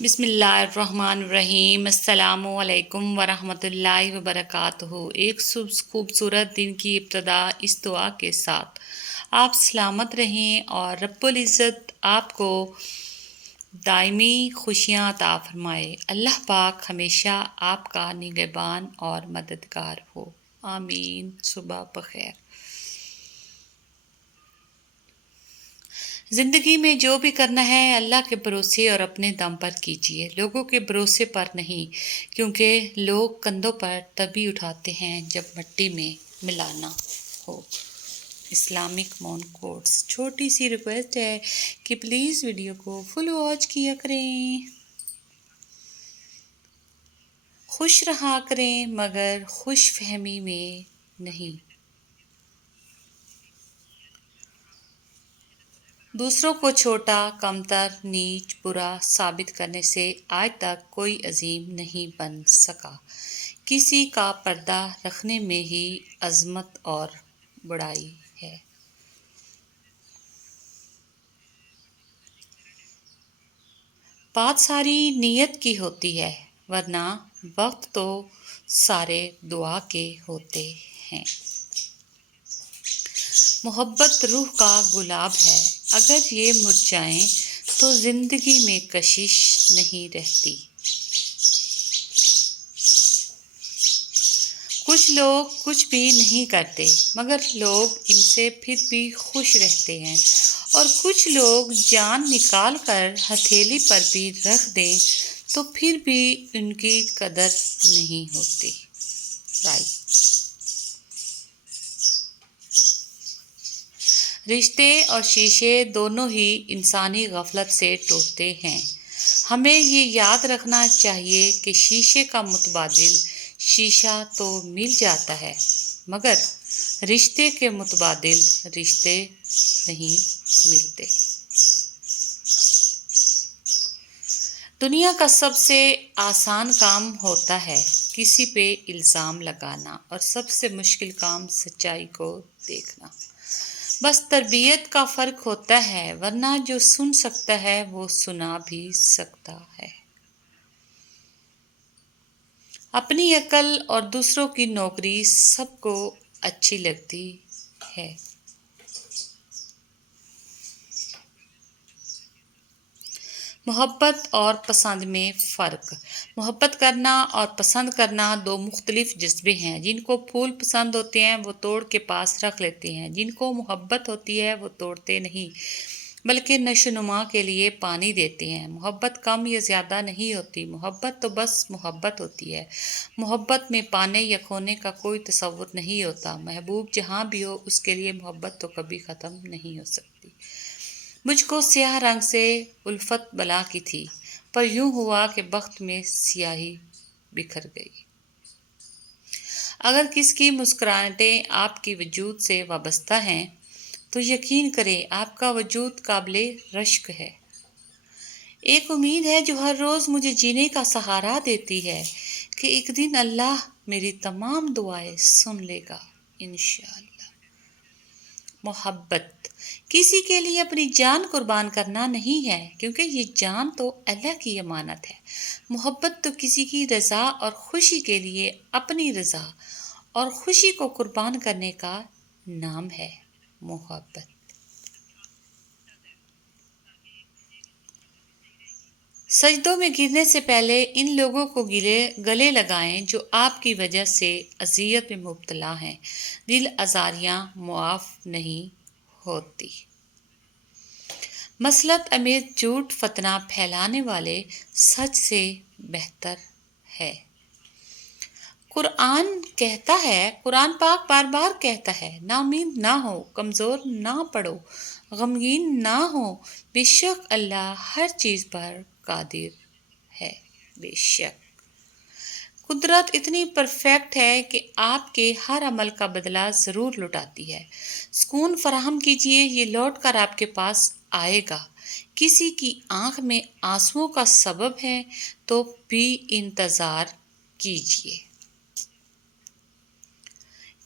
بسم اللہ الرحمن الرحیم۔ السلام علیکم ورحمۃ اللہ وبرکاتہ۔ ایک خوبصورت دن کی ابتدا اس دعا کے ساتھ، آپ سلامت رہیں اور رب العزت آپ کو دائمی خوشیاں عطا فرمائے۔ اللہ پاک ہمیشہ آپ کا نگہبان اور مددگار ہو، آمین۔ صبح بخیر۔ زندگی میں جو بھی کرنا ہے اللہ کے بھروسے اور اپنے دم پر کیجیے، لوگوں کے بھروسے پر نہیں، کیونکہ لوگ کندھوں پر تبھی اٹھاتے ہیں جب مٹی میں ملانا ہو۔ اسلامک مون کوٹس۔ چھوٹی سی ریکویسٹ ہے کہ پلیز ویڈیو کو فل واچ کیا کریں، خوش رہا کریں، مگر خوش فہمی میں نہیں۔ دوسروں کو چھوٹا، کمتر، نیچ، برا ثابت کرنے سے آج تک کوئی عظیم نہیں بن سکا۔ کسی کا پردہ رکھنے میں ہی عظمت اور بڑائی ہے۔ بات ساری نیت کی ہوتی ہے، ورنہ وقت تو سارے دعا کے ہوتے ہیں۔ محبت روح کا گلاب ہے، اگر یہ مرجھائیں تو زندگی میں کشش نہیں رہتی۔ کچھ لوگ کچھ بھی نہیں کرتے، مگر لوگ ان سے پھر بھی خوش رہتے ہیں، اور کچھ لوگ جان نکال کر ہتھیلی پر بھی رکھ دیں تو پھر بھی ان کی قدر نہیں ہوتی۔ رشتے اور شیشے دونوں ہی انسانی غفلت سے ٹوٹتے ہیں۔ ہمیں یہ یاد رکھنا چاہیے کہ شیشے کا متبادل شیشہ تو مل جاتا ہے، مگر رشتے کے متبادل رشتے نہیں ملتے۔ دنیا کا سب سے آسان کام ہوتا ہے کسی پہ الزام لگانا، اور سب سے مشکل کام سچائی کو دیکھنا۔ بس تربیت کا فرق ہوتا ہے، ورنہ جو سن سکتا ہے وہ سنا بھی سکتا ہے۔ اپنی عقل اور دوسروں کی نوکری سب کو اچھی لگتی ہے۔ محبت اور پسند میں فرق۔ محبت کرنا اور پسند کرنا دو مختلف جذبے ہیں۔ جن کو پھول پسند ہوتے ہیں وہ توڑ کے پاس رکھ لیتے ہیں، جن کو محبت ہوتی ہے وہ توڑتے نہیں، بلکہ نشو نما کے لیے پانی دیتے ہیں۔ محبت کم یا زیادہ نہیں ہوتی، محبت تو بس محبت ہوتی ہے۔ محبت میں پانے یا کھونے کا کوئی تصور نہیں ہوتا۔ محبوب جہاں بھی ہو، اس کے لیے محبت تو کبھی ختم نہیں ہو سکتی۔ مجھ کو سیاہ رنگ سے الفت بلا کی تھی، پر یوں ہوا کہ بخت میں سیاہی بکھر گئی۔ اگر کسی کی مسکراہٹیں آپ کی وجود سے وابستہ ہیں تو یقین کریں آپ کا وجود قابل رشک ہے۔ ایک امید ہے جو ہر روز مجھے جینے کا سہارا دیتی ہے کہ ایک دن اللہ میری تمام دعائیں سن لے گا، انشاءاللہ۔ محبت کسی کے لیے اپنی جان قربان کرنا نہیں ہے، کیونکہ یہ جان تو اللہ کی امانت ہے۔ محبت تو کسی کی رضا اور خوشی کے لیے اپنی رضا اور خوشی کو قربان کرنے کا نام ہے۔ محبت سجدوں میں گرنے سے پہلے ان لوگوں کو گلے لگائیں جو آپ کی وجہ سے اذیت میں مبتلا ہیں۔ دل آزاریاں معاف نہیں ہوتی۔ مصلحت امیر جھوٹ فتنہ پھیلانے والے سچ سے بہتر ہے۔ قرآن پاک بار بار کہتا ہے، نا امید نہ ہو، کمزور نہ پڑو، غمگین نہ ہو، بے شک اللہ ہر چیز پر قادر ہے۔ بے شک قدرت اتنی پرفیکٹ ہے کہ آپ کے ہر عمل کا بدلہ ضرور لوٹاتی ہے۔ سکون فراہم کیجیے، یہ لوٹ کر آپ کے پاس آئے گا۔ کسی کی آنکھ میں آنسوؤں کا سبب ہے تو بھی انتظار کیجیے۔